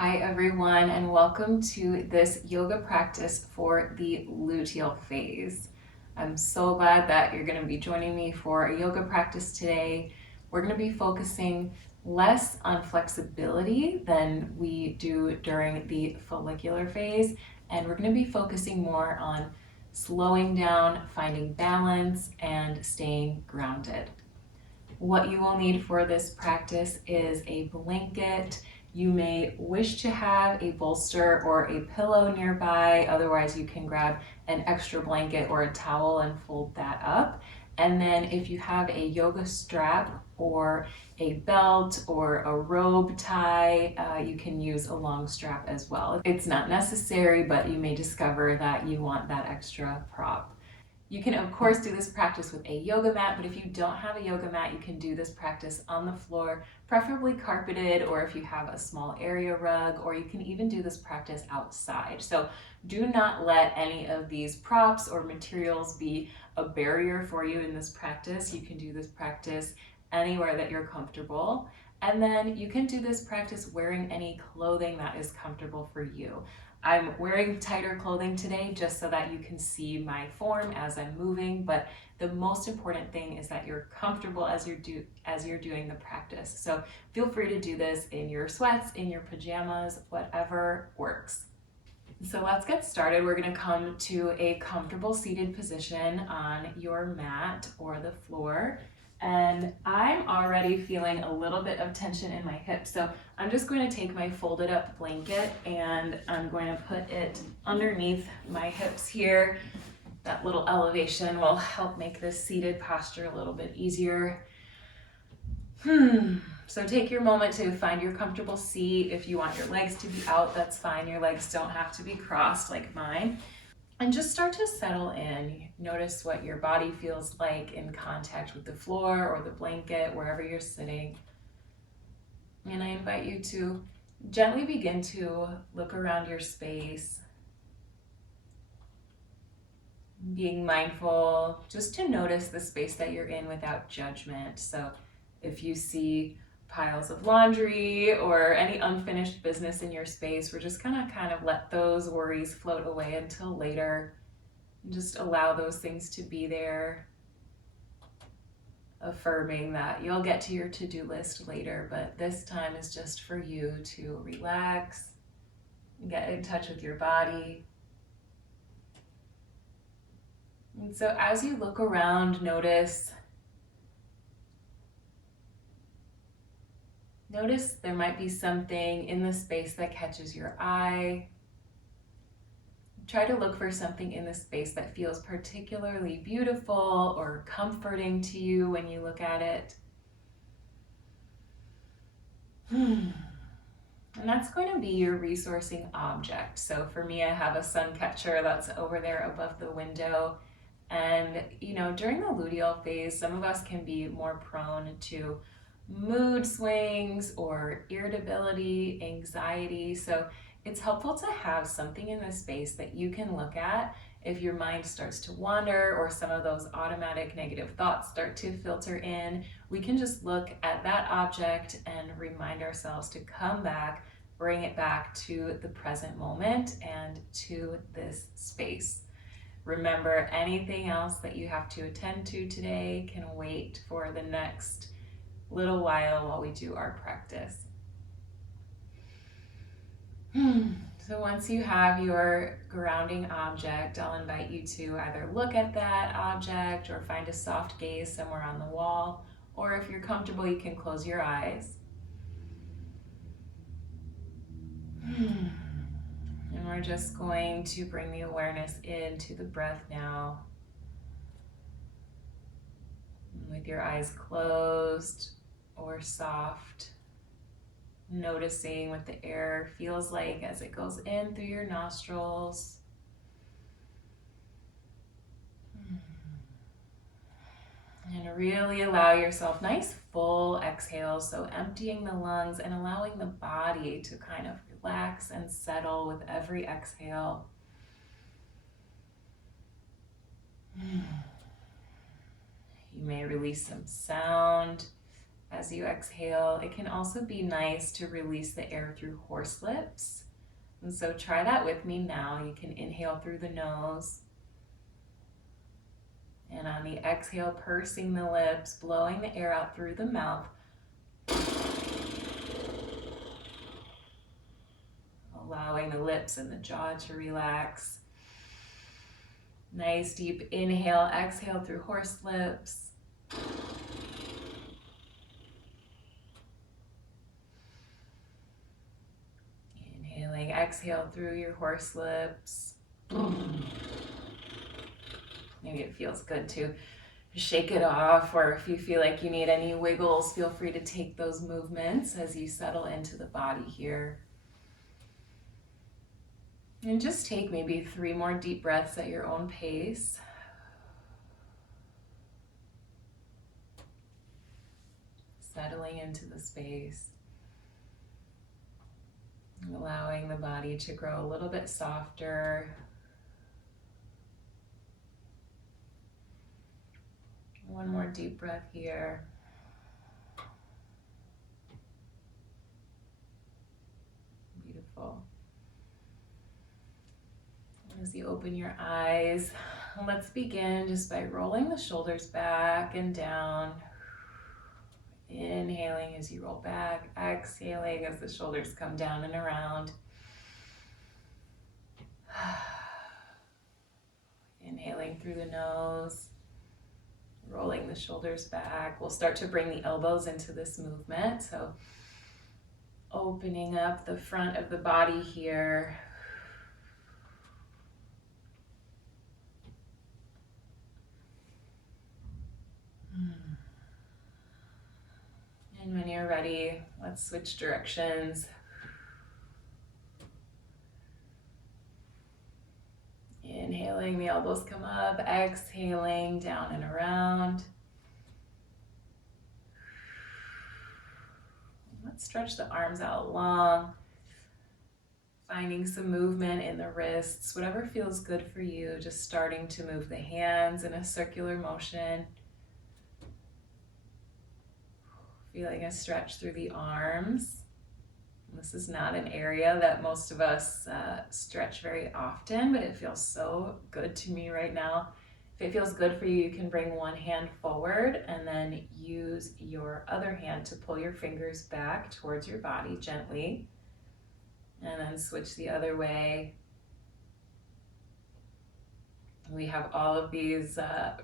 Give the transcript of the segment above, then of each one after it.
Hi everyone, and welcome to this yoga practice for the luteal phase. I'm so glad that you're going to be joining me for a yoga practice today. We're going to be focusing less on flexibility than we do during the follicular phase, and we're going to be focusing more on slowing down, finding balance, and staying grounded. What you will need for this practice is a blanket. You may wish to have a bolster or a pillow nearby. Otherwise, you can grab an extra blanket or a towel and fold that up. And then if you have a yoga strap or a belt or a robe tie, you can use a long strap as well. It's not necessary, but you may discover that you want that extra prop. You can, of course, do this practice with a yoga mat, but if you don't have a yoga mat, you can do this practice on the floor, preferably carpeted, or if you have a small area rug, or you can even do this practice outside. So do not let any of these props or materials be a barrier for you in this practice. You can do this practice anywhere that you're comfortable. And then you can do this practice wearing any clothing that is comfortable for you. I'm wearing tighter clothing today just so that you can see my form as I'm moving, but the most important thing is that you're comfortable as you're doing the practice. So feel free to do this in your sweats, in your pajamas, whatever works. So let's get started. We're going to come to a comfortable seated position on your mat or the floor. And I'm already feeling a little bit of tension in my hips. So I'm just going to take my folded up blanket and I'm going to put it underneath my hips here. That little elevation will help make this seated posture a little bit easier. So take your moment to find your comfortable seat. If you want your legs to be out, that's fine. Your legs don't have to be crossed like mine. And just start to settle in. Notice what your body feels like in contact with the floor or the blanket, wherever you're sitting. And I invite you to gently begin to look around your space, being mindful just to notice the space that you're in without judgment. So if you see piles of laundry or any unfinished business in your space, we're just gonna kind of let those worries float away until later. Just allow those things to be there, affirming that you'll get to your to-do list later, but this time is just for you to relax, get in touch with your body. And so as you look around, notice there might be something in the space that catches your eye. Try to look for something in the space that feels particularly beautiful or comforting to you when you look at it. And that's going to be your resourcing object. So for me, I have a sun catcher that's over there above the window. And during the luteal phase, some of us can be more prone to mood swings or irritability, anxiety. So it's helpful to have something in the space that you can look at if your mind starts to wander or some of those automatic negative thoughts start to filter in. We can just look at that object and remind ourselves to come back, bring it back to the present moment and to this space. Remember, anything else that you have to attend to today can wait for the next little while we do our practice. So once you have your grounding object, I'll invite you to either look at that object or find a soft gaze somewhere on the wall, or if you're comfortable, you can close your eyes. And we're just going to bring the awareness into the breath now. With your eyes closed or soft, noticing what the air feels like as it goes in through your nostrils. And really allow yourself nice full exhales, so emptying the lungs and allowing the body to kind of relax and settle with every exhale. You may release some sound as you exhale. It can also be nice to release the air through horse lips. And so try that with me now. You can inhale through the nose. And on the exhale, pursing the lips, blowing the air out through the mouth. Allowing the lips and the jaw to relax. Nice deep inhale, exhale through horse lips. Inhaling, exhale through your horse lips. Maybe it feels good to shake it off, or if you feel like you need any wiggles, feel free to take those movements as you settle into the body here. And just take maybe 3 more deep breaths at your own pace. Settling into the space. Allowing the body to grow a little bit softer. One more deep breath here. Beautiful. As you open your eyes, let's begin just by rolling the shoulders back and down. Inhaling as you roll back, exhaling as the shoulders come down and around. Inhaling through the nose, rolling the shoulders back. We'll start to bring the elbows into this movement. So opening up the front of the body here. And when you're ready, let's switch directions. Inhaling, the elbows come up, exhaling, down and around. Let's stretch the arms out long, finding some movement in the wrists, whatever feels good for you, just starting to move the hands in a circular motion. Feeling a stretch through the arms. This is not an area that most of us stretch very often, but it feels so good to me right now. If it feels good for you, you can bring one hand forward and then use your other hand to pull your fingers back towards your body gently. And then switch the other way. We have all of these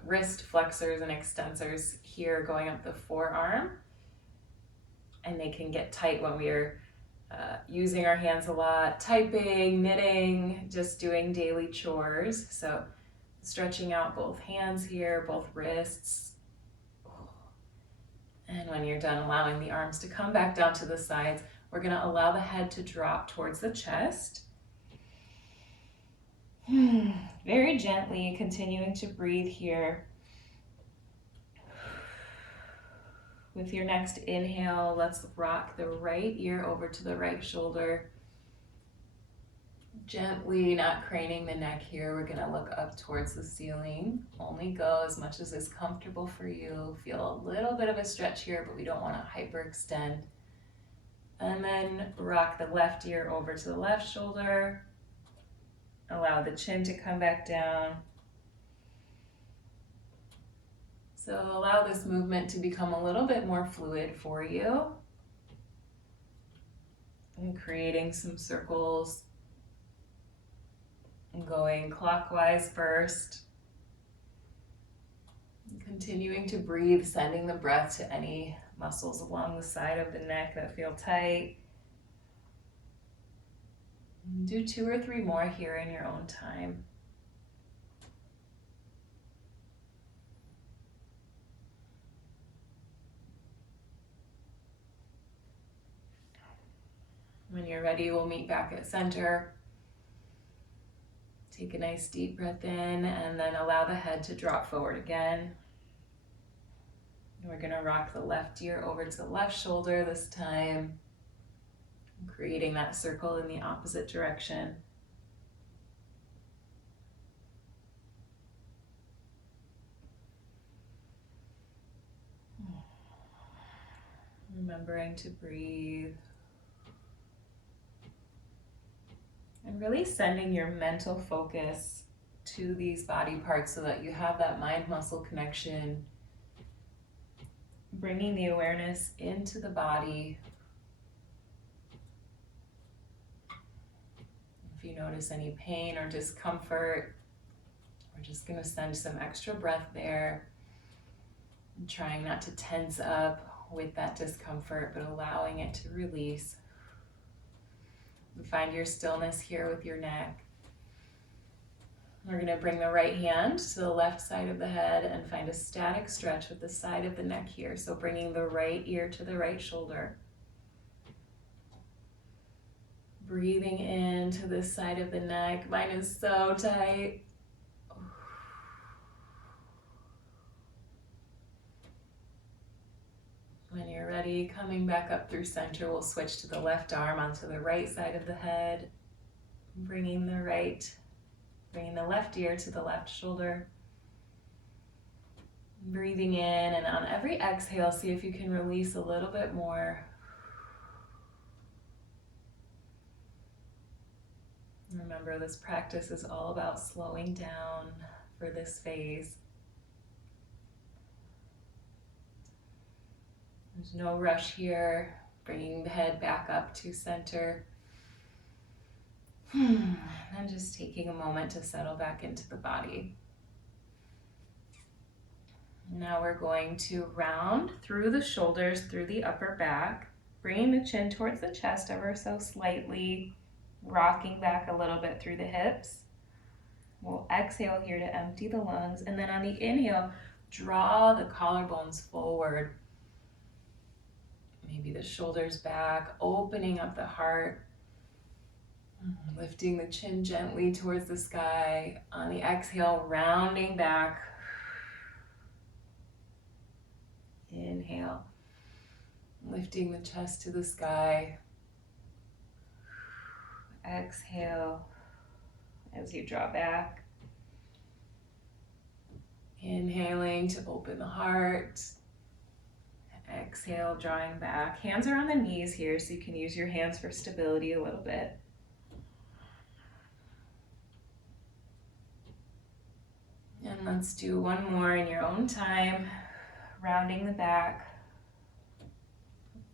wrist flexors and extensors here going up the forearm. And they can get tight when we're using our hands a lot, typing, knitting, just doing daily chores. So stretching out both hands here, both wrists. And when you're done allowing the arms to come back down to the sides, we're going to allow the head to drop towards the chest. Very gently, continuing to breathe here. With your next inhale, let's rock the right ear over to the right shoulder. Gently, not craning the neck here, we're gonna look up towards the ceiling. Only go as much as is comfortable for you. Feel a little bit of a stretch here, but we don't wanna hyperextend. And then rock the left ear over to the left shoulder. Allow the chin to come back down. So allow this movement to become a little bit more fluid for you. And creating some circles. And going clockwise first. And continuing to breathe, sending the breath to any muscles along the side of the neck that feel tight. And do 2 or 3 more here in your own time. When you're ready, we'll meet back at center. Take a nice deep breath in and then allow the head to drop forward again. We're gonna rock the left ear over to the left shoulder this time, creating that circle in the opposite direction. Remembering to breathe. And really sending your mental focus to these body parts so that you have that mind-muscle connection. Bringing the awareness into the body. If you notice any pain or discomfort, we're just going to send some extra breath there. And trying not to tense up with that discomfort, but allowing it to release. Find your stillness here with your neck. We're going to bring the right hand to the left side of the head and find a static stretch with the side of the neck here. So bringing the right ear to the right shoulder. Breathing into this side of the neck. Mine is so tight. When you're ready, coming back up through center, we'll switch to the left arm onto the right side of the head. Bringing the left ear to the left shoulder. Breathing in, and on every exhale, see if you can release a little bit more. Remember, this practice is all about slowing down for this phase. There's no rush here. Bringing the head back up to center. And just taking a moment to settle back into the body. Now we're going to round through the shoulders, through the upper back, bringing the chin towards the chest ever so slightly, rocking back a little bit through the hips. We'll exhale here to empty the lungs, and then on the inhale, draw the collarbones forward. Maybe the shoulders back, opening up the heart, lifting the chin gently towards the sky. On the exhale, rounding back. Inhale, lifting the chest to the sky. Exhale as you draw back. Inhaling to open the heart. Exhale, drawing back. Hands are on the knees here, so you can use your hands for stability a little bit. And let's do one more in your own time. Rounding the back.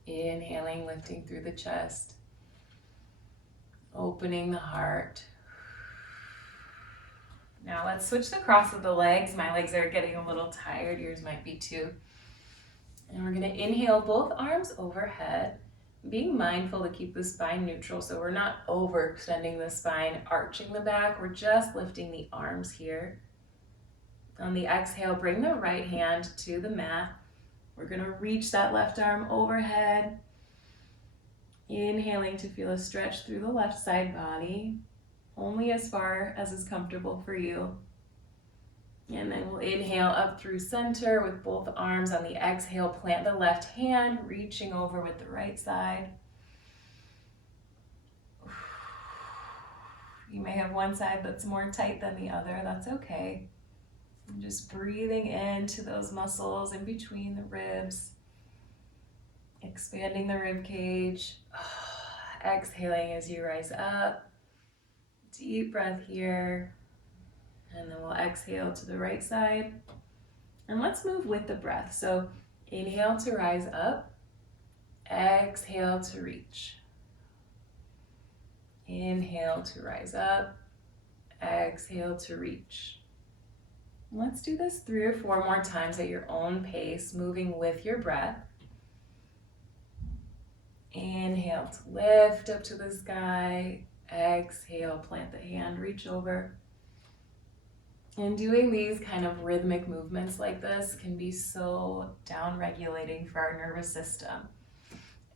Inhaling, lifting through the chest. Opening the heart. Now let's switch the cross of the legs. My legs are getting a little tired. Yours might be too. And we're going to inhale both arms overhead, being mindful to keep the spine neutral so we're not overextending the spine, arching the back. We're just lifting the arms here. On the exhale, bring the right hand to the mat. We're going to reach that left arm overhead. Inhaling to feel a stretch through the left side body, only as far as is comfortable for you. And then we'll inhale up through center with both arms. On the exhale, plant the left hand, reaching over with the right side. You may have one side that's more tight than the other. That's okay. And just breathing into those muscles in between the ribs. Expanding the rib cage. Exhaling as you rise up. Deep breath here. And then we'll exhale to the right side. And let's move with the breath. So inhale to rise up. Exhale to reach. Inhale to rise up. Exhale to reach. Let's do this 3 or 4 more times at your own pace, moving with your breath. Inhale to lift up to the sky. Exhale, plant the hand, reach over. And doing these kind of rhythmic movements like this can be so down-regulating for our nervous system.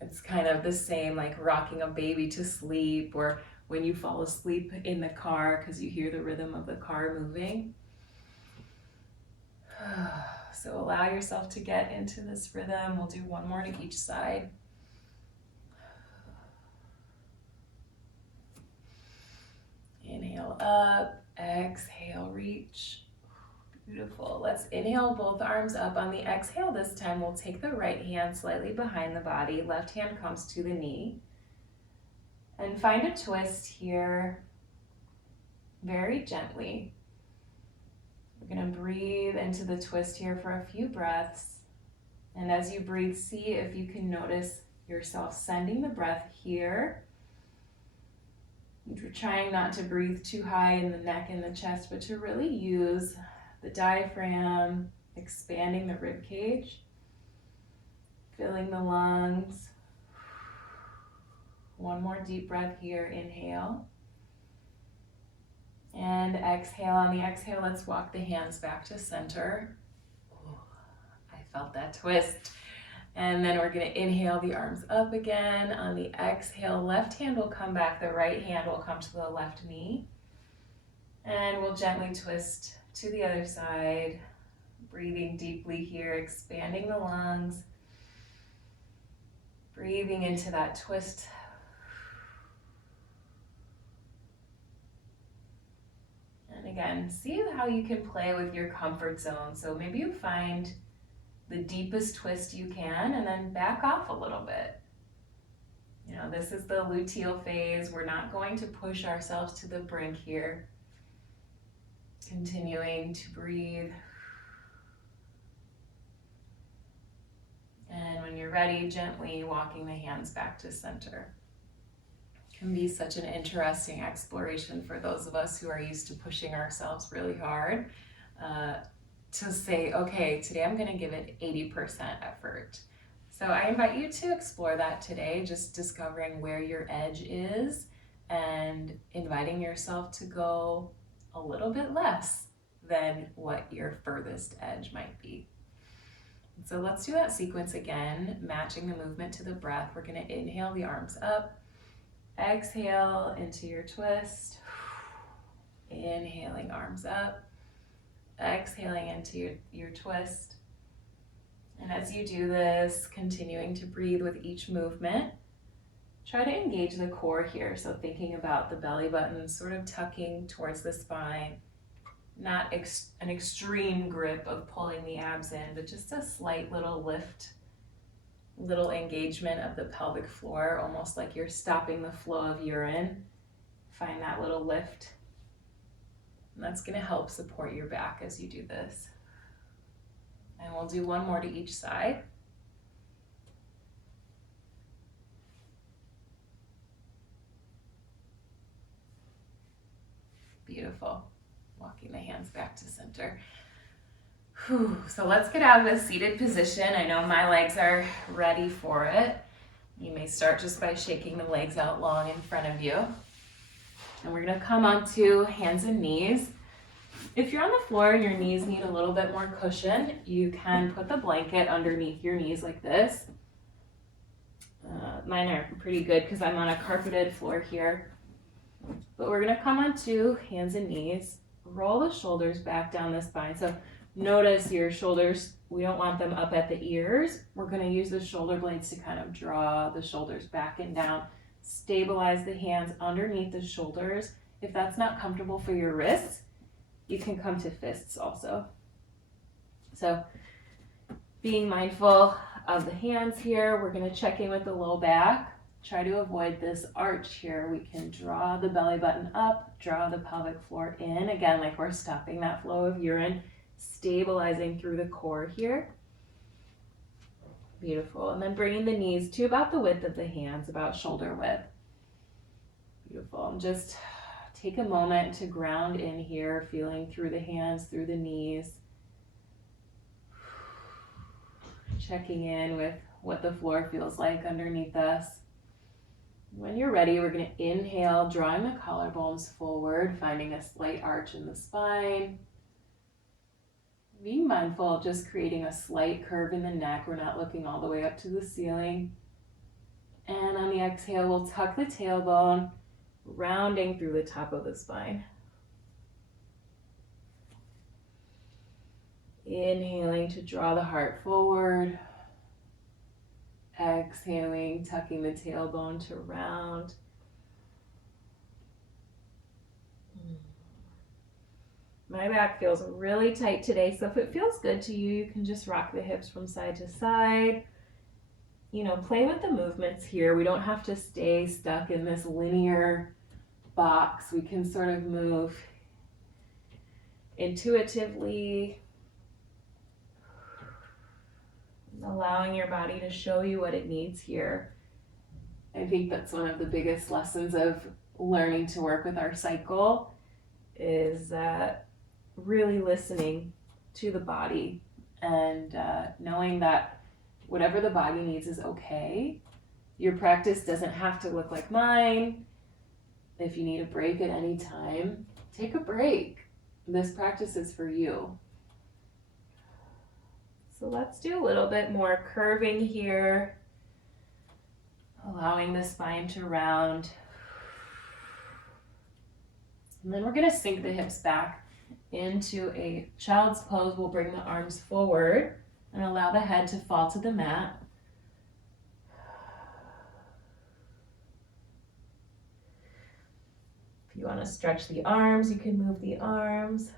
It's kind of the same like rocking a baby to sleep, or when you fall asleep in the car because you hear the rhythm of the car moving. So allow yourself to get into this rhythm. We'll do one more to each side. Inhale up, exhale, reach. Beautiful. Let's inhale both arms up. On the exhale this time, we'll take the right hand slightly behind the body. Left hand comes to the knee. And find a twist here very gently. We're going to breathe into the twist here for a few breaths. And as you breathe, see if you can notice yourself sending the breath here. You're trying not to breathe too high in the neck and the chest, but to really use the diaphragm, expanding the rib cage, filling the lungs. One more deep breath here, inhale. And exhale. On the exhale, let's walk the hands back to center. Ooh, I felt that twist. And then we're going to inhale the arms up again. On the exhale, left hand will come back, the right hand will come to the left knee. And we'll gently twist to the other side, breathing deeply here, expanding the lungs, breathing into that twist. And again, see how you can play with your comfort zone. So maybe you find the deepest twist you can and then back off a little bit. You know, this is the luteal phase. We're not going to push ourselves to the brink here. Continuing to breathe. And when you're ready, gently walking the hands back to center. Can be such an interesting exploration for those of us who are used to pushing ourselves really hard. To say, okay, today I'm going to give it 80% effort. So I invite you to explore that today, just discovering where your edge is and inviting yourself to go a little bit less than what your furthest edge might be. So let's do that sequence again, matching the movement to the breath. We're going to inhale the arms up, exhale into your twist, inhaling arms up, exhaling into your twist. And as you do this, continuing to breathe with each movement, try to engage the core here. So thinking about the belly button sort of tucking towards the spine, not an extreme grip of pulling the abs in, but just a slight little lift, little engagement of the pelvic floor, almost like you're stopping the flow of urine. Find that little lift. And that's going to help support your back as you do this. And we'll do one more to each side. Beautiful. Walking the hands back to center. Whew. So let's get out of this seated position. I know my legs are ready for it. You may start just by shaking the legs out long in front of you. And we're going to come onto hands and knees. If you're on the floor and your knees need a little bit more cushion, you can put the blanket underneath your knees like this. Mine are pretty good because I'm on a carpeted floor here. But we're going to come onto hands and knees. Roll the shoulders back down the spine. So notice your shoulders, we don't want them up at the ears. We're going to use the shoulder blades to kind of draw the shoulders back and down. Stabilize the hands underneath the shoulders. If that's not comfortable for your wrists, you can come to fists also. So being mindful of the hands here, we're going to check in with the low back. Try to avoid this arch here. We can draw the belly button up, draw the pelvic floor in. Again, like we're stopping that flow of urine, stabilizing through the core here. Beautiful. And then bringing the knees to about the width of the hands, about shoulder width. Beautiful. And just take a moment to ground in here, feeling through the hands, through the knees. Checking in with what the floor feels like underneath us. When you're ready, we're going to inhale, drawing the collarbones forward, finding a slight arch in the spine. Being mindful of just creating a slight curve in the neck. We're not looking all the way up to the ceiling. And on the exhale, we'll tuck the tailbone, rounding through the top of the spine. Inhaling to draw the heart forward. Exhaling, tucking the tailbone to round. My back feels really tight today, so if it feels good to you, you can just rock the hips from side to side. Play with the movements here. We don't have to stay stuck in this linear box. We can sort of move intuitively, allowing your body to show you what it needs here. I think that's one of the biggest lessons of learning to work with our cycle, is really listening to the body and knowing that whatever the body needs is okay. Your practice doesn't have to look like mine. If you need a break at any time, take a break. This practice is for you. So let's do a little bit more curving here, allowing the spine to round. And then we're going to sink the hips back into a child's pose. We'll bring the arms forward and allow the head to fall to the mat. If you want to stretch the arms, you can move the arms.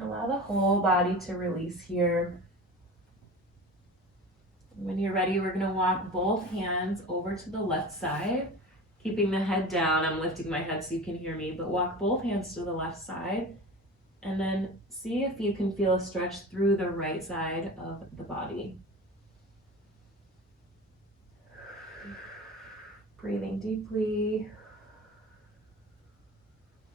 Allow the whole body to release here. When you're ready, we're going to walk both hands over to the left side, keeping the head down. I'm lifting my head so you can hear me, but walk both hands to the left side, and then see if you can feel a stretch through the right side of the body. Breathing deeply.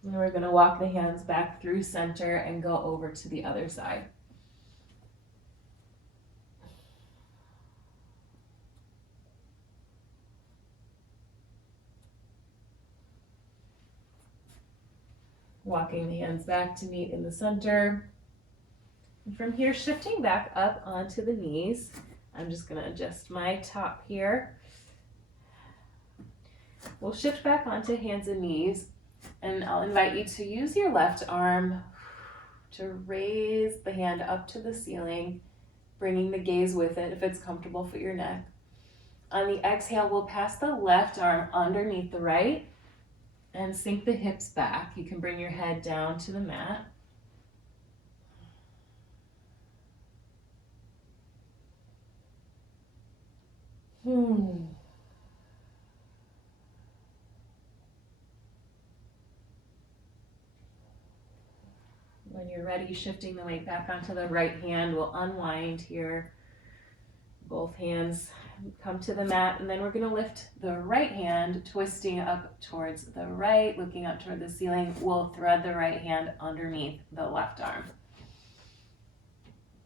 And we're going to walk the hands back through center and go over to the other side. Walking the hands back to meet in the center. And from here, shifting back up onto the knees. I'm just going to adjust my top here. We'll shift back onto hands and knees, and I'll invite you to use your left arm to raise the hand up to the ceiling, bringing the gaze with it. If it's comfortable, for your neck. On the exhale, we'll pass the left arm underneath the right and sink the hips back. You can bring your head down to the mat. When you're ready, shifting the weight back onto the right hand, we'll unwind here. Both hands come to the mat, and then we're going to lift the right hand, twisting up towards the right, looking up toward the ceiling. We'll thread the right hand underneath the left arm.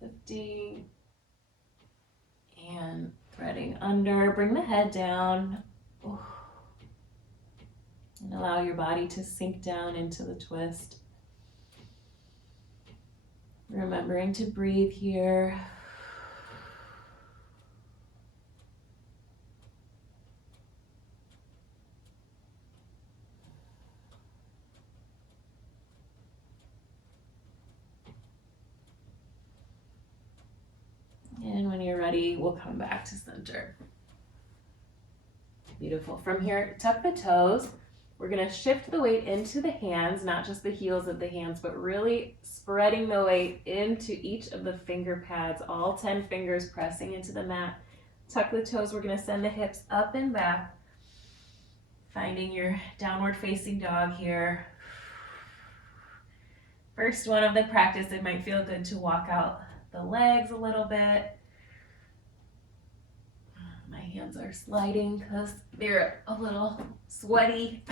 Lifting and threading under. Bring the head down. And allow your body to sink down into the twist. Remembering to breathe here. And when you're ready, we'll come back to center. Beautiful. From here, tuck the toes. We're going to shift the weight into the hands, not just the heels of the hands, but really spreading the weight into each of the finger pads, all 10 fingers pressing into the mat. Tuck the toes. We're going to send the hips up and back, finding your downward facing dog here. First one of the practice, it might feel good to walk out the legs a little bit. My hands are sliding because they're a little sweaty.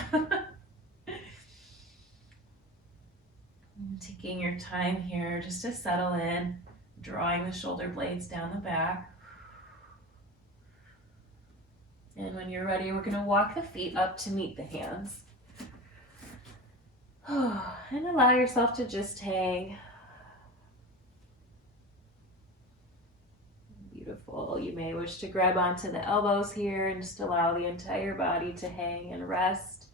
Taking your time here just to settle in, drawing the shoulder blades down the back. And when you're ready, we're going to walk the feet up to meet the hands. And allow yourself to just hang. Beautiful. You may wish to grab onto the elbows here and just allow the entire body to hang and rest.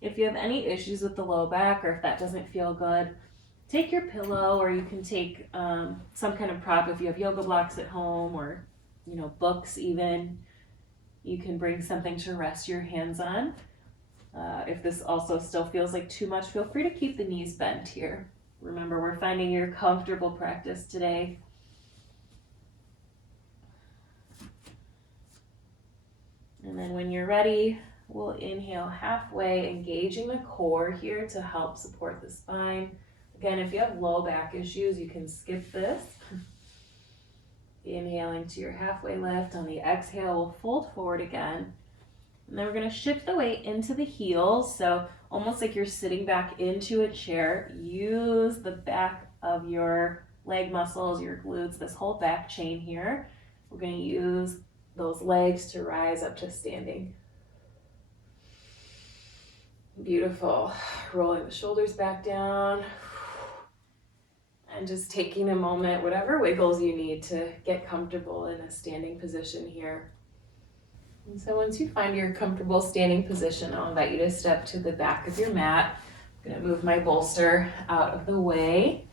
If you have any issues with the low back, or if that doesn't feel good, take your pillow, or you can take some kind of prop if you have yoga blocks at home, or books even. You can bring something to rest your hands on. If this also still feels like too much, feel free to keep the knees bent here. Remember, we're finding your comfortable practice today. And then when you're ready, we'll inhale halfway, engaging the core here to help support the spine. Again, if you have low back issues, you can skip this. Inhaling to your halfway lift. On the exhale, we'll fold forward again. And then we're going to shift the weight into the heels. So almost like you're sitting back into a chair. Use the back of your leg muscles, your glutes, this whole back chain here. We're going to use those legs to rise up to standing. Beautiful. Rolling the shoulders back down. And just taking a moment, whatever wiggles you need to get comfortable in a standing position here. And so once you find your comfortable standing position, I'll invite you to step to the back of your mat. I'm going to move my bolster out of the way.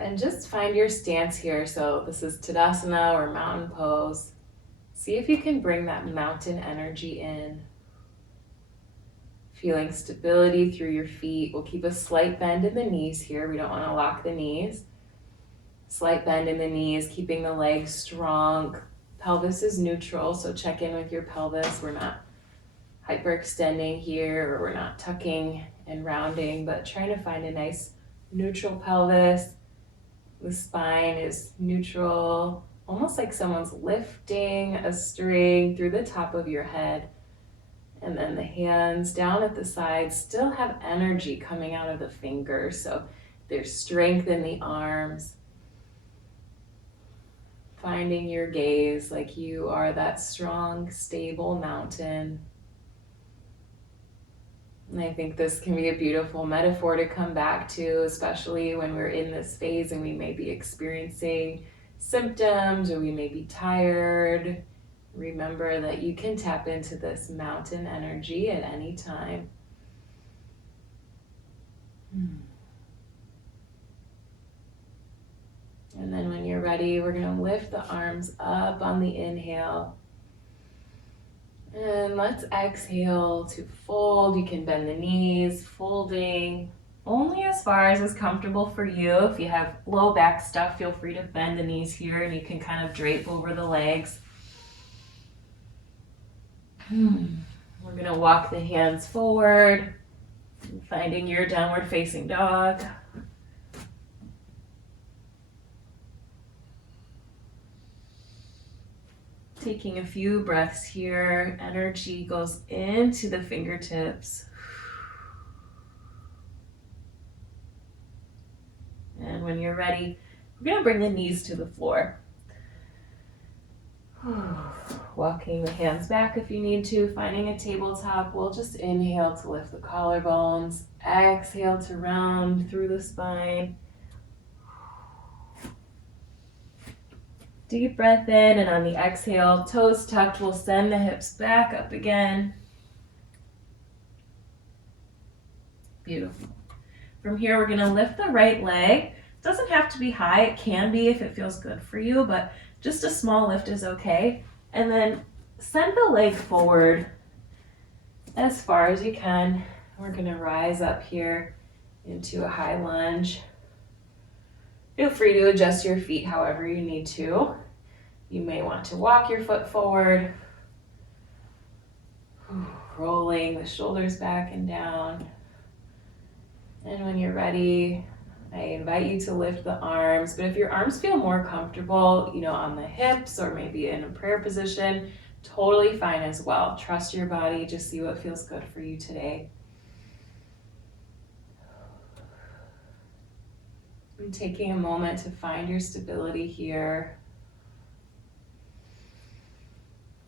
And just find your stance here. So this is Tadasana or mountain pose. See if you can bring that mountain energy in. Feeling stability through your feet. We'll keep a slight bend in the knees here. We don't want to lock the knees. Slight bend in the knees, keeping the legs strong. Pelvis is neutral, so check in with your pelvis. We're not hyperextending here, or we're not tucking and rounding, but trying to find a nice neutral pelvis. The spine is neutral, almost like someone's lifting a string through the top of your head. And then the hands down at the sides still have energy coming out of the fingers, so there's strength in the arms. Finding your gaze like you are that strong, stable mountain. And I think this can be a beautiful metaphor to come back to, especially when we're in this phase and we may be experiencing symptoms or we may be tired. Remember that you can tap into this mountain energy at any time. And then when you're ready, we're going to lift the arms up on the inhale. And let's exhale to fold. You can bend the knees, folding only as far as is comfortable for you. If you have low back stuff, feel free to bend the knees here and you can kind of drape over the legs. We're going to walk the hands forward, finding your downward facing dog. Taking a few breaths here, energy goes into the fingertips. And when you're ready, we're going to bring the knees to the floor. Walking the hands back if you need to, finding a tabletop. We'll just inhale to lift the collarbones, exhale to round through the spine. Deep breath in, and on the exhale, toes tucked, we'll send the hips back up again. Beautiful. From here, we're going to lift the right leg. It doesn't have to be high. It can be if it feels good for you, but just a small lift is okay. And then send the leg forward as far as you can. We're going to rise up here into a high lunge. Feel free to adjust your feet however you need to. You may want to walk your foot forward. Rolling the shoulders back and down. And when you're ready, I invite you to lift the arms. But if your arms feel more comfortable, on the hips or maybe in a prayer position, totally fine as well. Trust your body. Just see what feels good for you today. And taking a moment to find your stability here.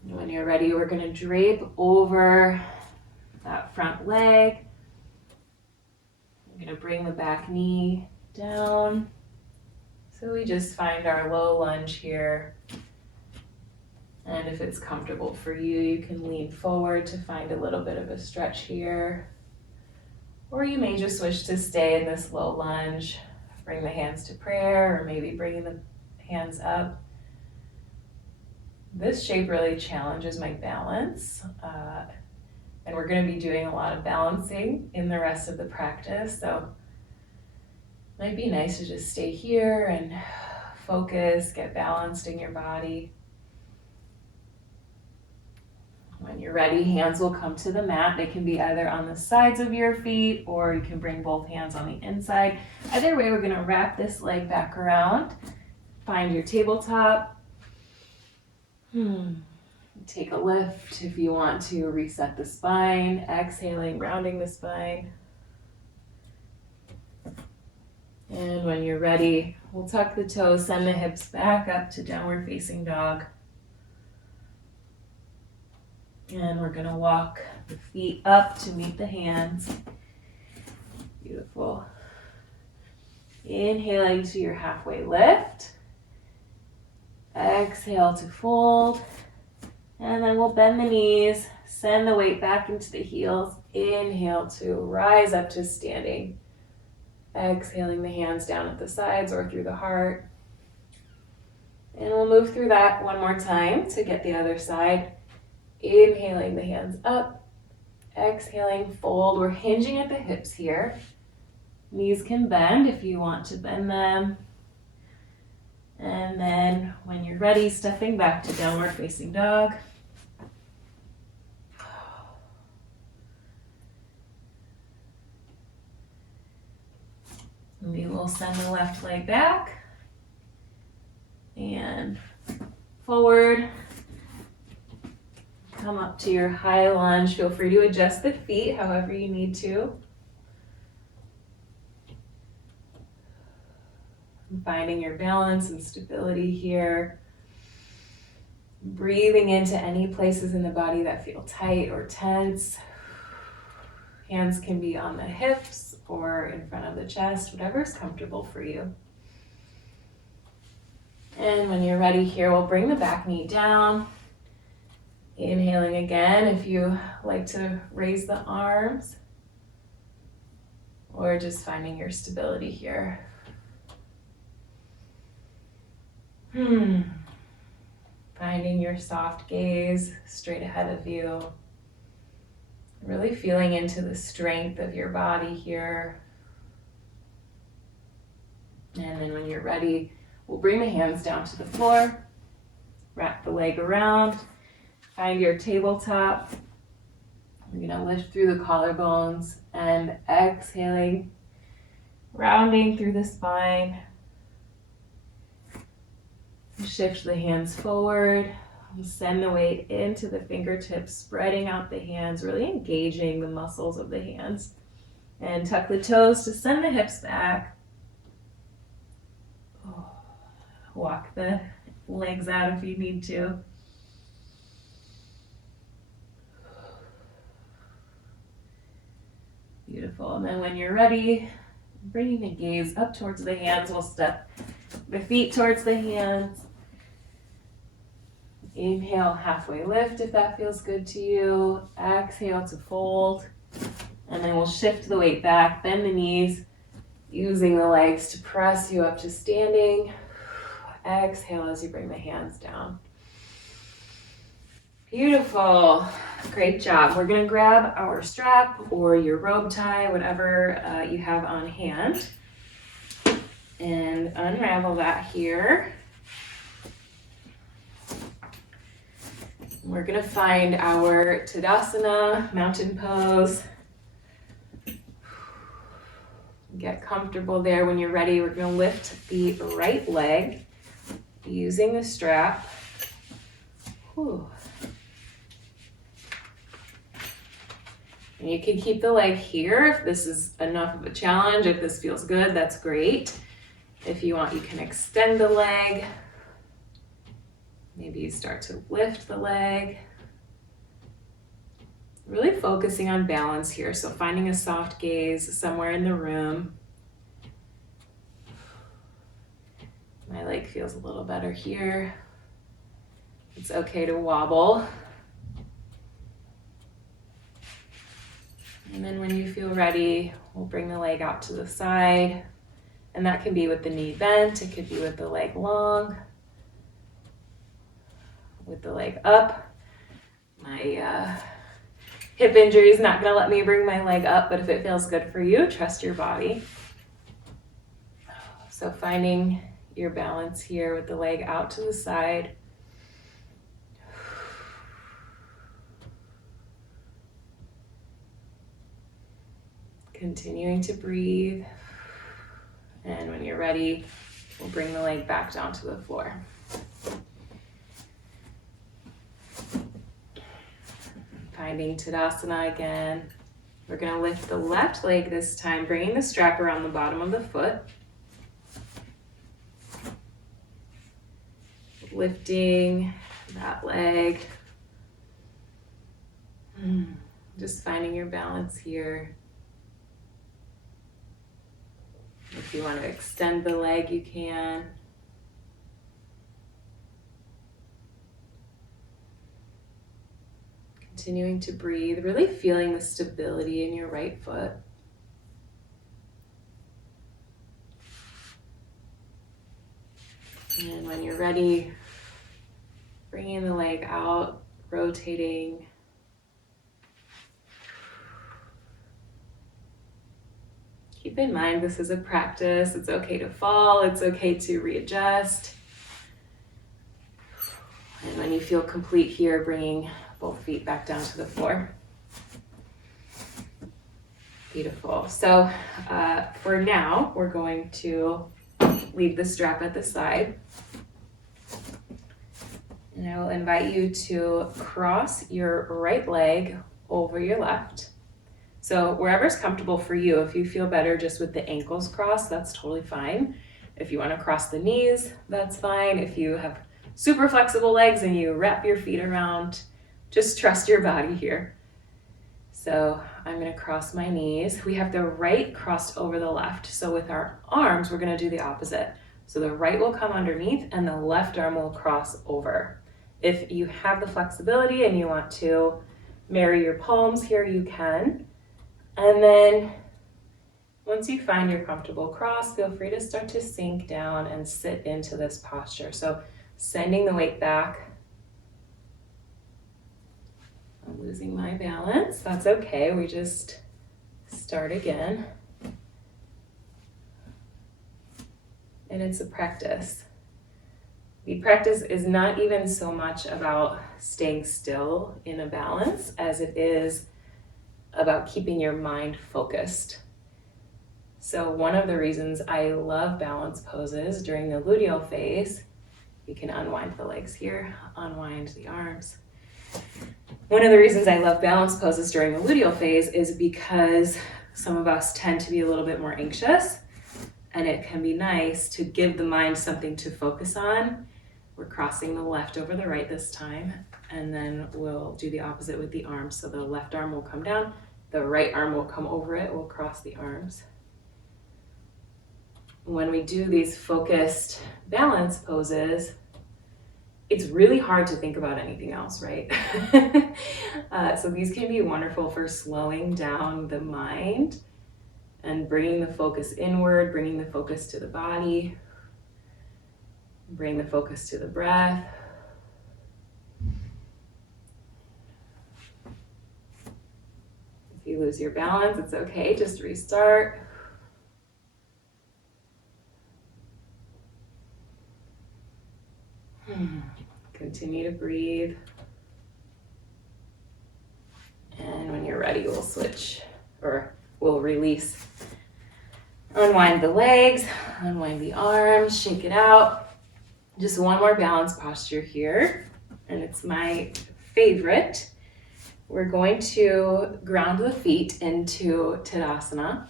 And when you're ready, we're going to drape over that front leg. We're going to bring the back knee down. So we just find our low lunge here. And if it's comfortable for you, you can lean forward to find a little bit of a stretch here. Or you may just wish to stay in this low lunge. Bring the hands to prayer, or maybe bringing the hands up. This shape really challenges my balance, and we're going to be doing a lot of balancing in the rest of the practice, so it might be nice to just stay here and focus, get balanced in your body. When you're ready, hands will come to the mat. They can be either on the sides of your feet, or you can bring both hands on the inside. Either way, we're going to wrap this leg back around. Find your tabletop. Take a lift if you want to reset the spine. Exhaling, rounding the spine. And when you're ready, we'll tuck the toes, send the hips back up to downward facing dog. And we're gonna walk the feet up to meet the hands. Beautiful. Inhaling to your halfway lift. Exhale to fold. And then we'll bend the knees, send the weight back into the heels. Inhale to rise up to standing. Exhaling the hands down at the sides or through the heart. And we'll move through that one more time to get the other side. Inhaling the hands up. Exhaling, fold. We're hinging at the hips here. Knees can bend if you want to bend them. And then when you're ready, stepping back to downward facing dog. We will send the left leg back and forward. Come up to your high lunge. Feel free to adjust the feet however you need to. Finding your balance and stability here. Breathing into any places in the body that feel tight or tense. Hands can be on the hips or in front of the chest, whatever's comfortable for you. And when you're ready here, we'll bring the back knee down. Inhaling again if you like to raise the arms, or just finding your stability here. Finding your soft gaze straight ahead of you. Really feeling into the strength of your body here. And then when you're ready, we'll bring the hands down to the floor. Wrap the leg around. Find your tabletop. We're going to lift through the collarbones and exhaling, rounding through the spine. Shift the hands forward. Send the weight into the fingertips, spreading out the hands, really engaging the muscles of the hands. And tuck the toes to send the hips back. Walk the legs out if you need to. Beautiful. And then when you're ready, bringing the gaze up towards the hands, we'll step the feet towards the hands. Inhale, halfway lift if that feels good to you. Exhale to fold. And then we'll shift the weight back, bend the knees, using the legs to press you up to standing. Exhale as you bring the hands down. Beautiful. Great job. We're going to grab our strap or your robe tie, whatever you have on hand, and unravel that here. We're going to find our Tadasana, mountain pose. Get comfortable there. When you're ready, we're going to lift the right leg using the strap. Whew. And you can keep the leg here if this is enough of a challenge. If this feels good, that's great. If you want, you can extend the leg. Maybe you start to lift the leg. Really focusing on balance here. So finding a soft gaze somewhere in the room. My leg feels a little better here. It's okay to wobble. And then when you feel ready, we'll bring the leg out to the side. And that can be with the knee bent. It could be with the leg long. with the leg up. My hip injury is not going to let me bring my leg up, but if it feels good for you, trust your body. So finding your balance here with the leg out to the side. Continuing to breathe. And when you're ready, we'll bring the leg back down to the floor. Finding Tadasana again. We're going to lift the left leg this time, bringing the strap around the bottom of the foot. Lifting that leg. Just finding your balance here. If you want to extend the leg, you can. Continuing to breathe, really feeling the stability in your right foot. And when you're ready, bringing the leg out, rotating. Keep in mind, this is a practice. It's okay to fall. It's okay to readjust. And when you feel complete here, bringing both feet back down to the floor. Beautiful. So for now, we're going to leave the strap at the side. And I will invite you to cross your right leg over your left. So wherever's comfortable for you, if you feel better just with the ankles crossed, that's totally fine. If you want to cross the knees, that's fine. If you have super flexible legs and you wrap your feet around, just trust your body here. So I'm going to cross my knees. We have the right crossed over the left. So with our arms, we're going to do the opposite. So the right will come underneath and the left arm will cross over. If you have the flexibility and you want to marry your palms here, you can. And then once you find your comfortable cross, feel free to start to sink down and sit into this posture. So sending the weight back. I'm losing my balance. That's okay. We just start again. And it's a practice. The practice is not even so much about staying still in a balance as it is about keeping your mind focused. So one of the reasons I love balance poses during the luteal phase, you can unwind the legs here, unwind the arms. One of the reasons I love balance poses during the luteal phase is because some of us tend to be a little bit more anxious, and it can be nice to give the mind something to focus on. We're crossing the left over the right this time, and then we'll do the opposite with the arms. So the left arm will come down, the right arm will come over it, we'll cross the arms. When we do these focused balance poses, it's really hard to think about anything else, right? So these can be wonderful for slowing down the mind and bringing the focus inward, bringing the focus to the body, bring the focus to the breath. If you lose your balance, it's okay, just restart. Continue to breathe. And when you're ready, we'll switch, or we'll release. Unwind the legs, unwind the arms, shake it out. Just one more balance posture here, and it's my favorite. We're going to ground the feet into Tadasana,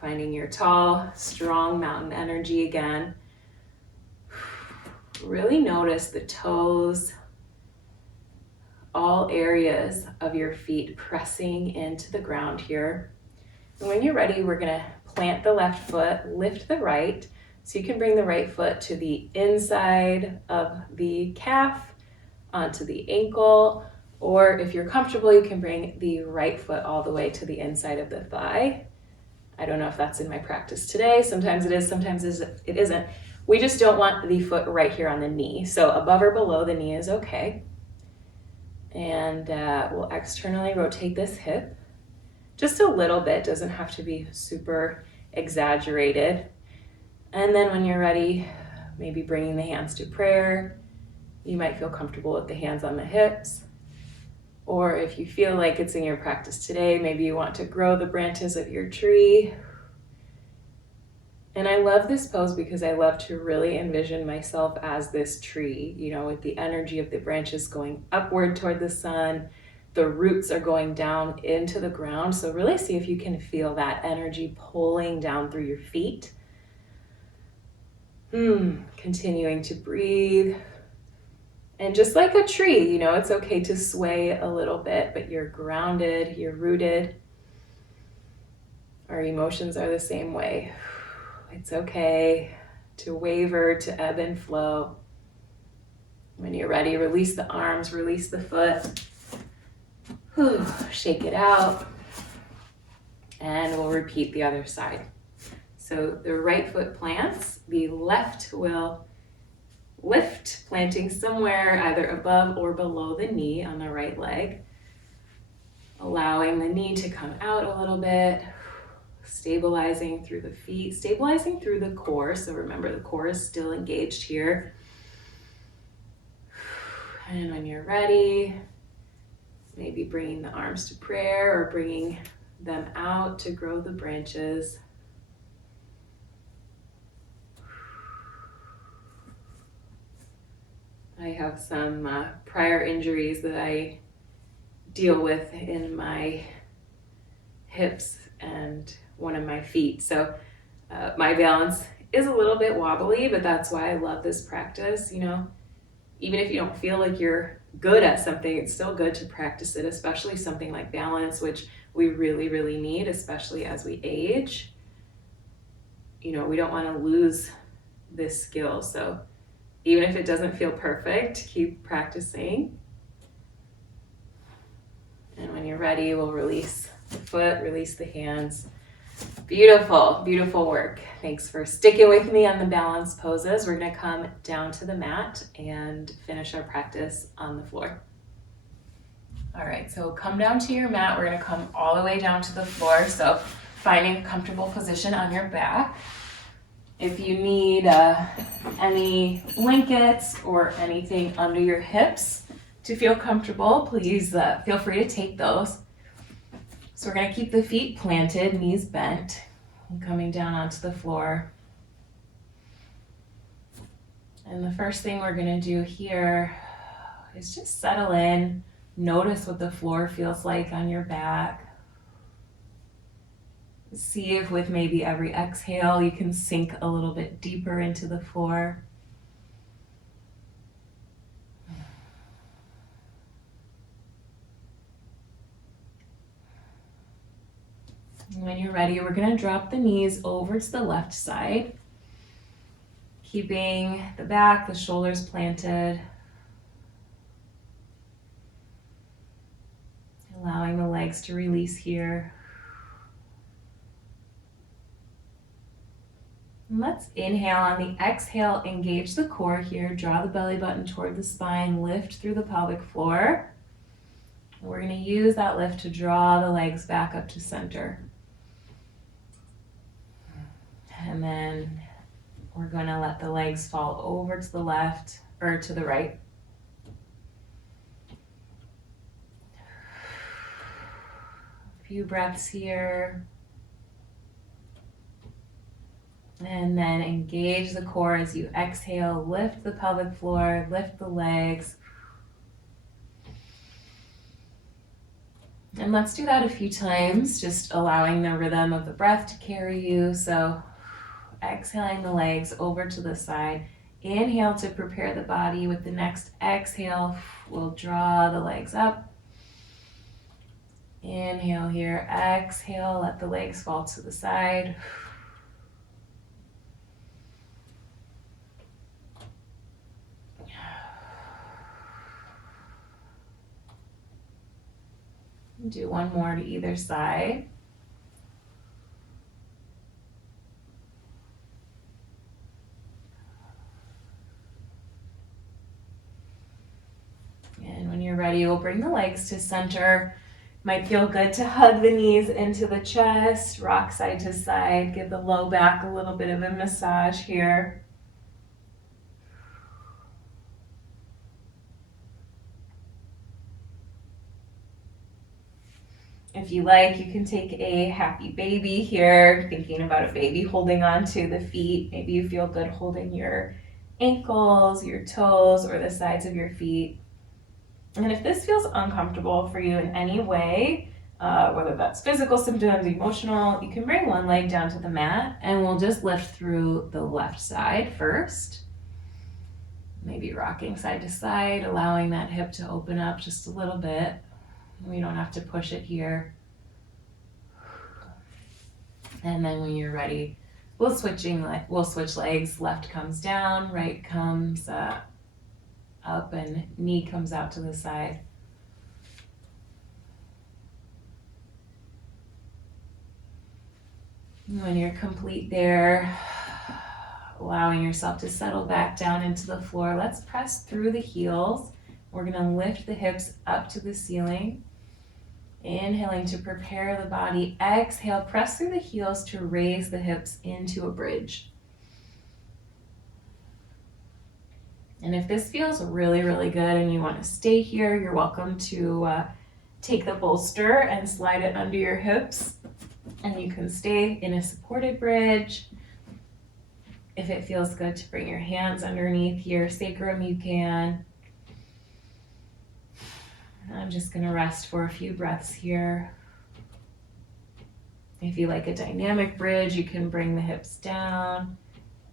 finding your tall, strong mountain energy again. Really notice the toes, all areas of your feet pressing into the ground here. And when you're ready, we're going to plant the left foot, lift the right, so you can bring the right foot to the inside of the calf, onto the ankle, or if you're comfortable, you can bring the right foot all the way to the inside of the thigh. I don't know if that's in my practice today. Sometimes it is, sometimes it isn't. We just don't want the foot right here on the knee. So above or below the knee is okay. And we'll externally rotate this hip. Just a little bit, doesn't have to be super exaggerated. And then when you're ready, maybe bringing the hands to prayer. You might feel comfortable with the hands on the hips. Or if you feel like it's in your practice today, maybe you want to grow the branches of your tree. And I love this pose because I love to really envision myself as this tree, you know, with the energy of the branches going upward toward the sun. The roots are going down into the ground. So really see if you can feel that energy pulling down through your feet. Continuing to breathe. And just like a tree, you know, it's okay to sway a little bit, but you're grounded, you're rooted. Our emotions are the same way. It's okay to waver, to ebb and flow. When you're ready, release the arms, release the foot. Shake it out. And we'll repeat the other side. So the right foot plants, the left will lift, planting somewhere either above or below the knee on the right leg. Allowing the knee to come out a little bit. Stabilizing through the feet, stabilizing through the core. So remember, the core is still engaged here. And when you're ready, maybe bringing the arms to prayer or bringing them out to grow the branches. I have some prior injuries that I deal with in my hips and one of my feet. So my balance is a little bit wobbly, but that's why I love this practice. You know, even if you don't feel like you're good at something, it's still good to practice it, especially something like balance, which we really, really need, especially as we age. You know, we don't want to lose this skill. So even if it doesn't feel perfect, keep practicing. And when you're ready, we'll release the foot, release the hands. Beautiful, beautiful work. Thanks for sticking with me on the balance poses. We're gonna come down to the mat and finish our practice on the floor. All right, so come down to your mat. We're gonna come all the way down to the floor. So finding a comfortable position on your back. If you need any blankets or anything under your hips to feel comfortable, please feel free to take those. So we're going to keep the feet planted, knees bent, and coming down onto the floor. And the first thing we're going to do here is just settle in. Notice what the floor feels like on your back. See if with maybe every exhale you can sink a little bit deeper into the floor. And when you're ready, we're going to drop the knees over to the left side, keeping the back, the shoulders planted, allowing the legs to release here. And let's inhale. On the exhale, engage the core here, draw the belly button toward the spine, lift through the pelvic floor. And we're going to use that lift to draw the legs back up to center. And then we're going to let the legs fall over to the left or to the right. A few breaths here. And then engage the core as you exhale, lift the pelvic floor, lift the legs. And let's do that a few times, just allowing the rhythm of the breath to carry you. So exhaling the legs over to the side. Inhale to prepare the body. With the next exhale, we'll draw the legs up. Inhale here, exhale, let the legs fall to the side. Do one more to either side. ready, we'll bring the legs to center. Might feel good to hug the knees into the chest, rock side to side, give the low back a little bit of a massage here. If you like, you can take a happy baby here, thinking about a baby holding on to the feet. Maybe you feel good holding your ankles, your toes, or the sides of your feet. And if this feels uncomfortable for you in any way, whether that's physical symptoms, emotional, you can bring one leg down to the mat and we'll just lift through the left side first. Maybe rocking side to side, allowing that hip to open up just a little bit. We don't have to push it here. And then when you're ready, we'll switch legs. Left comes down, right comes up, and knee comes out to the side. When you're complete there, allowing yourself to settle back down into the floor, let's press through the heels. We're going to lift the hips up to the ceiling. Inhaling to prepare the body. Exhale, press through the heels to raise the hips into a bridge. And if this feels really, really good and you want to stay here, you're welcome to take the bolster and slide it under your hips. And you can stay in a supported bridge. If it feels good to bring your hands underneath your sacrum, you can. I'm just going to rest for a few breaths here. If you like a dynamic bridge, you can bring the hips down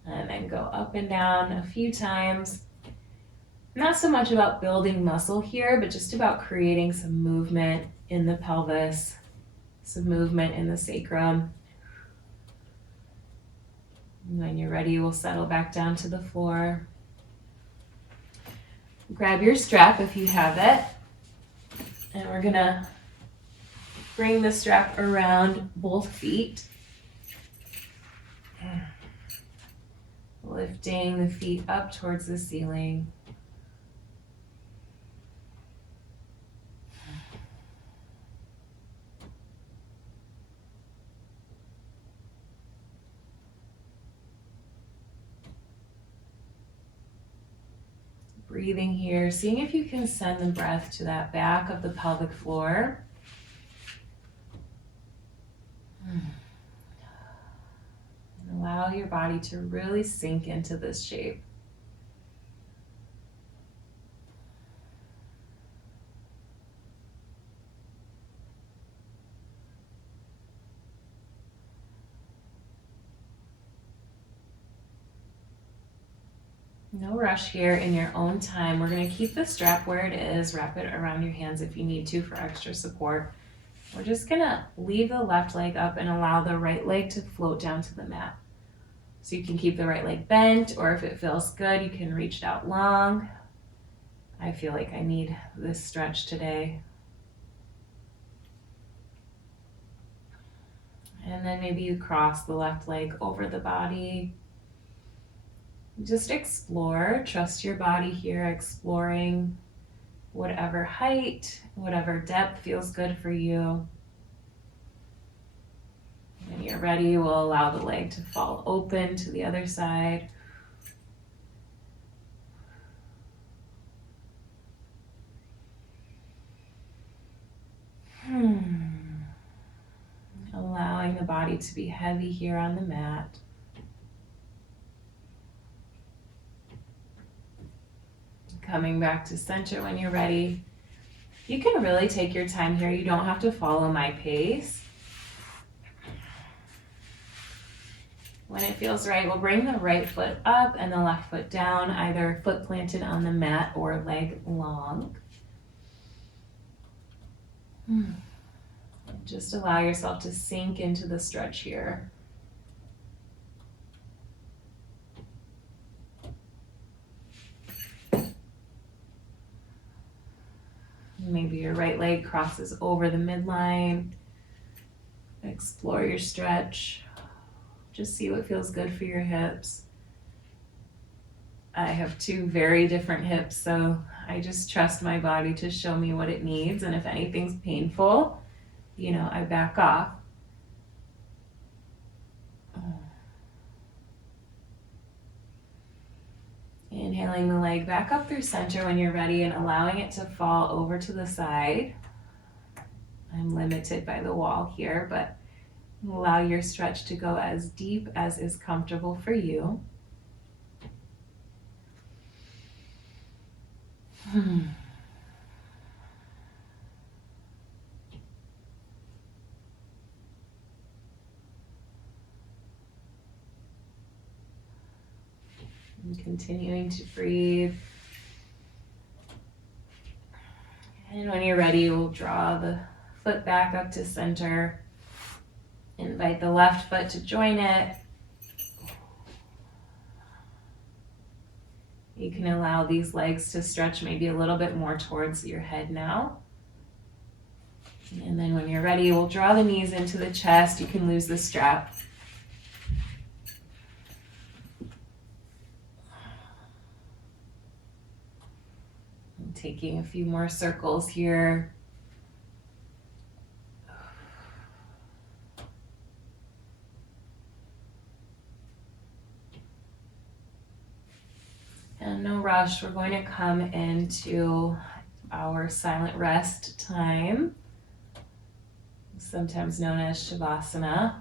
and then go up and down a few times. Not so much about building muscle here, but just about creating some movement in the pelvis, some movement in the sacrum. And when you're ready, we'll settle back down to the floor. Grab your strap if you have it. And we're gonna bring the strap around both feet. Lifting the feet up towards the ceiling. Breathing here, seeing if you can send the breath to that back of the pelvic floor. And allow your body to really sink into this shape. No rush here, in your own time. We're going to keep the strap where it is, wrap it around your hands if you need to for extra support. We're just going to leave the left leg up and allow the right leg to float down to the mat. So you can keep the right leg bent, or if it feels good, you can reach it out long. I feel like I need this stretch today. And then maybe you cross the left leg over the body. Just explore, trust your body here, exploring whatever height, whatever depth feels good for you. When you're ready, we'll allow the leg to fall open to the other side. Allowing the body to be heavy here on the mat. Coming back to center when you're ready. You can really take your time here. You don't have to follow my pace. When it feels right, we'll bring the right foot up and the left foot down, either foot planted on the mat or leg long. Just allow yourself to sink into the stretch here. Maybe your right leg crosses over the midline. Explore your stretch. Just see what feels good for your hips. I have two very different hips, so I just trust my body to show me what it needs, and if anything's painful, you know, I back off. Inhaling the leg back up through center when you're ready and allowing it to fall over to the side. I'm limited by the wall here, but allow your stretch to go as deep as is comfortable for you. And continuing to breathe. And when you're ready, we'll draw the foot back up to center. Invite the left foot to join it. You can allow these legs to stretch maybe a little bit more towards your head now. And then when you're ready, we'll draw the knees into the chest. You can lose the strap. And taking a few more circles here. And no rush, we're going to come into our silent rest time, sometimes known as Shavasana.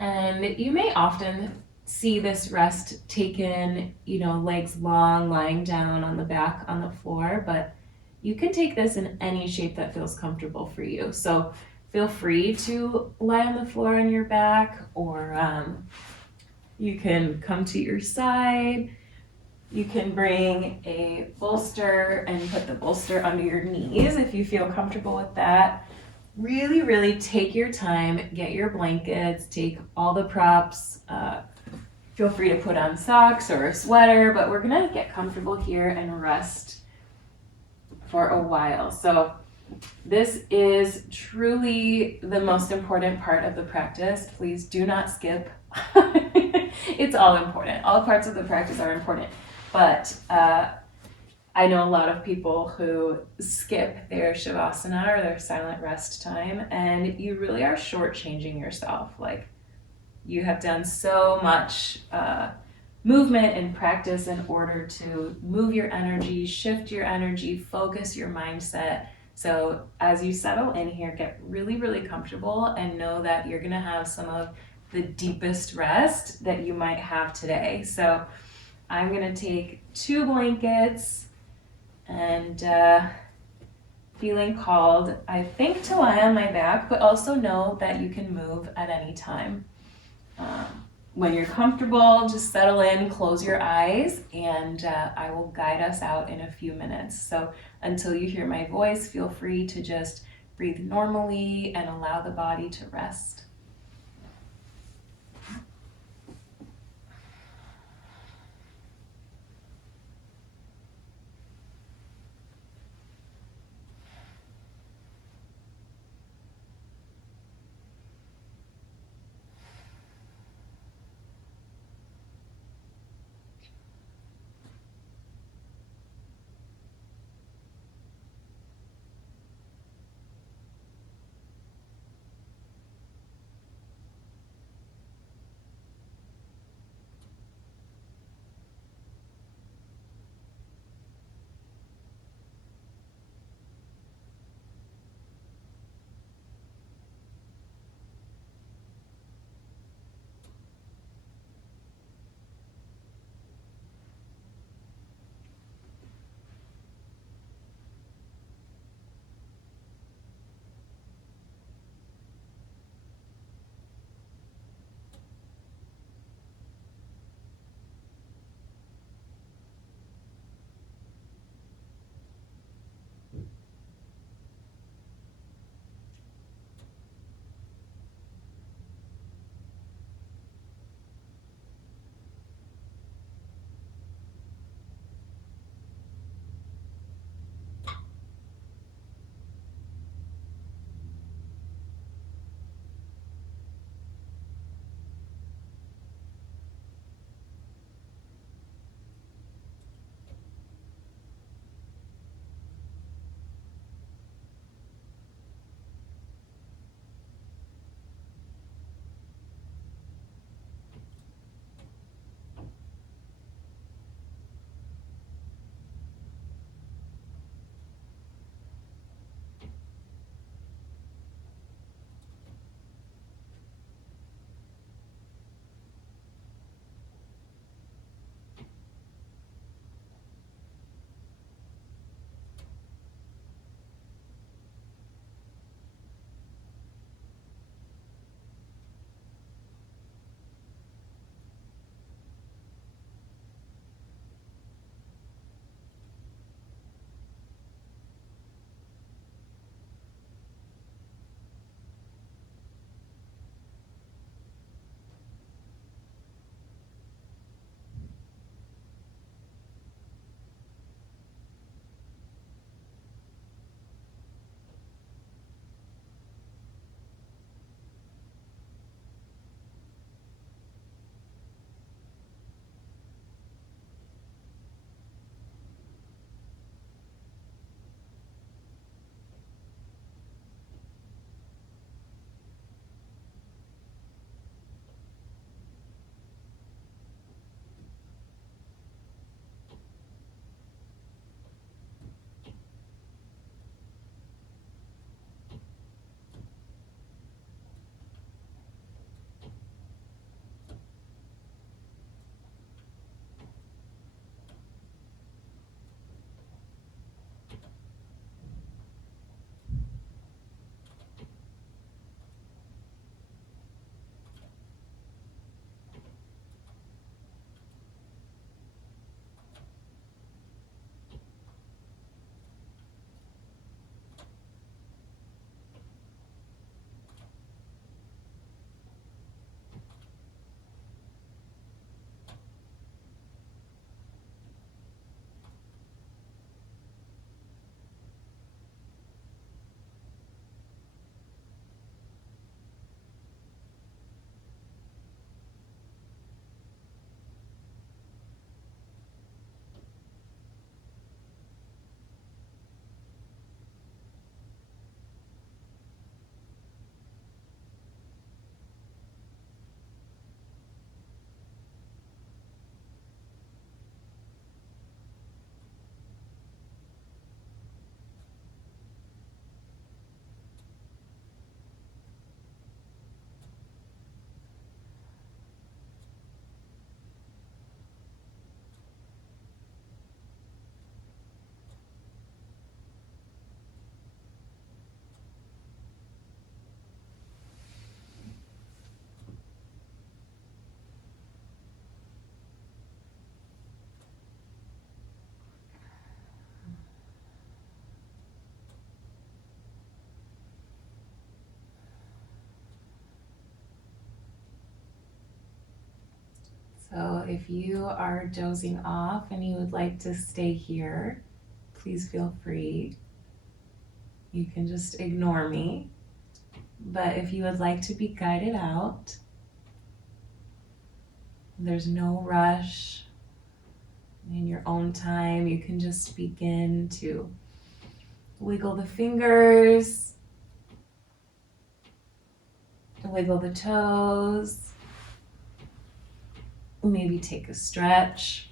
And you may often see this rest taken, you know, legs long, lying down on the back on the floor, but you can take this in any shape that feels comfortable for you. So feel free to lie on the floor on your back, or you can come to your side. You can bring a bolster and put the bolster under your knees if you feel comfortable with that. Really, really take your time, get your blankets, take all the props. Feel free to put on socks or a sweater, but we're gonna get comfortable here and rest for a while. So this is truly the most important part of the practice. Please do not skip. It's all important. All parts of the practice are important. But I know a lot of people who skip their Shavasana or their silent rest time, and you really are shortchanging yourself. Like, you have done so much movement and practice in order to move your energy, shift your energy, focus your mindset. So as you settle in here, get really, really comfortable and know that you're gonna have some of the deepest rest that you might have today. So I'm gonna take 2 blankets and feeling called, I think, to lie on my back, but also know that you can move at any time. When you're comfortable, just settle in, close your eyes, and I will guide us out in a few minutes. So until you hear my voice, feel free to just breathe normally and allow the body to rest. So if you are dozing off and you would like to stay here, please feel free. You can just ignore me. But if you would like to be guided out, there's no rush. In your own time, you can just begin to wiggle the fingers, wiggle the toes, maybe take a stretch.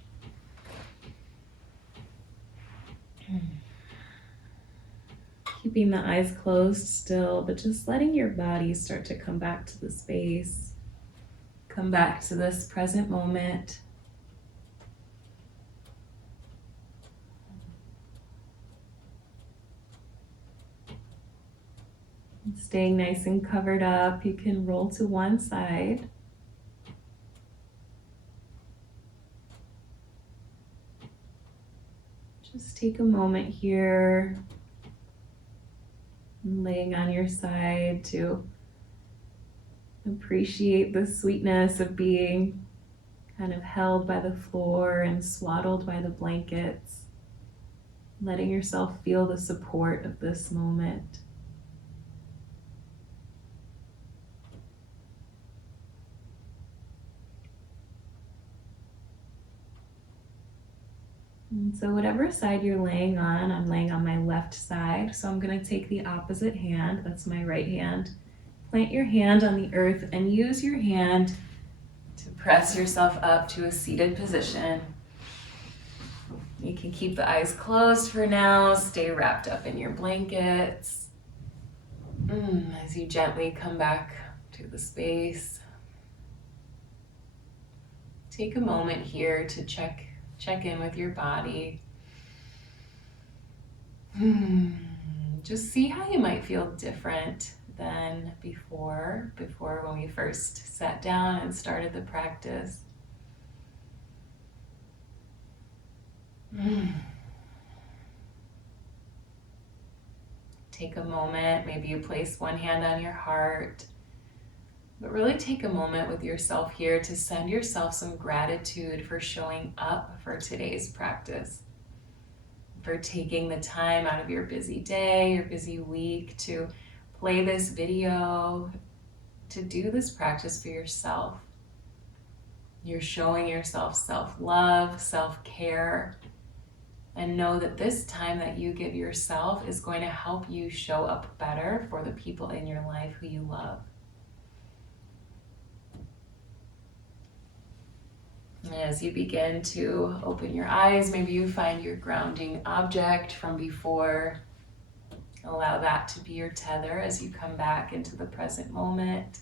Keeping the eyes closed still, but just letting your body start to come back to the space, come back to this present moment. Staying nice and covered up, you can roll to one side. Just take a moment here, laying on your side, to appreciate the sweetness of being kind of held by the floor and swaddled by the blankets, letting yourself feel the support of this moment. And so whatever side you're laying on, I'm laying on my left side, so I'm going to take the opposite hand, that's my right hand. Plant your hand on the earth and use your hand to press yourself up to a seated position. You can keep the eyes closed for now, stay wrapped up in your blankets. As you gently come back to the space. Take a moment here to check in with your body. Just see how you might feel different than before when we first sat down and started the practice. Take a moment, maybe you place one hand on your heart, but really take a moment with yourself here to send yourself some gratitude for showing up for today's practice, for taking the time out of your busy day, your busy week to play this video, to do this practice for yourself. You're showing yourself self-love, self-care, and know that this time that you give yourself is going to help you show up better for the people in your life who you love. And as you begin to open your eyes, maybe you find your grounding object from before. Allow that to be your tether as you come back into the present moment.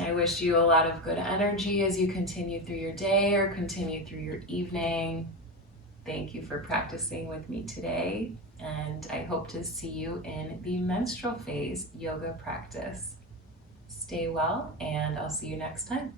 I wish you a lot of good energy as you continue through your day or continue through your evening. Thank you for practicing with me today, and I hope to see you in the menstrual phase yoga practice. Stay well, and I'll see you next time.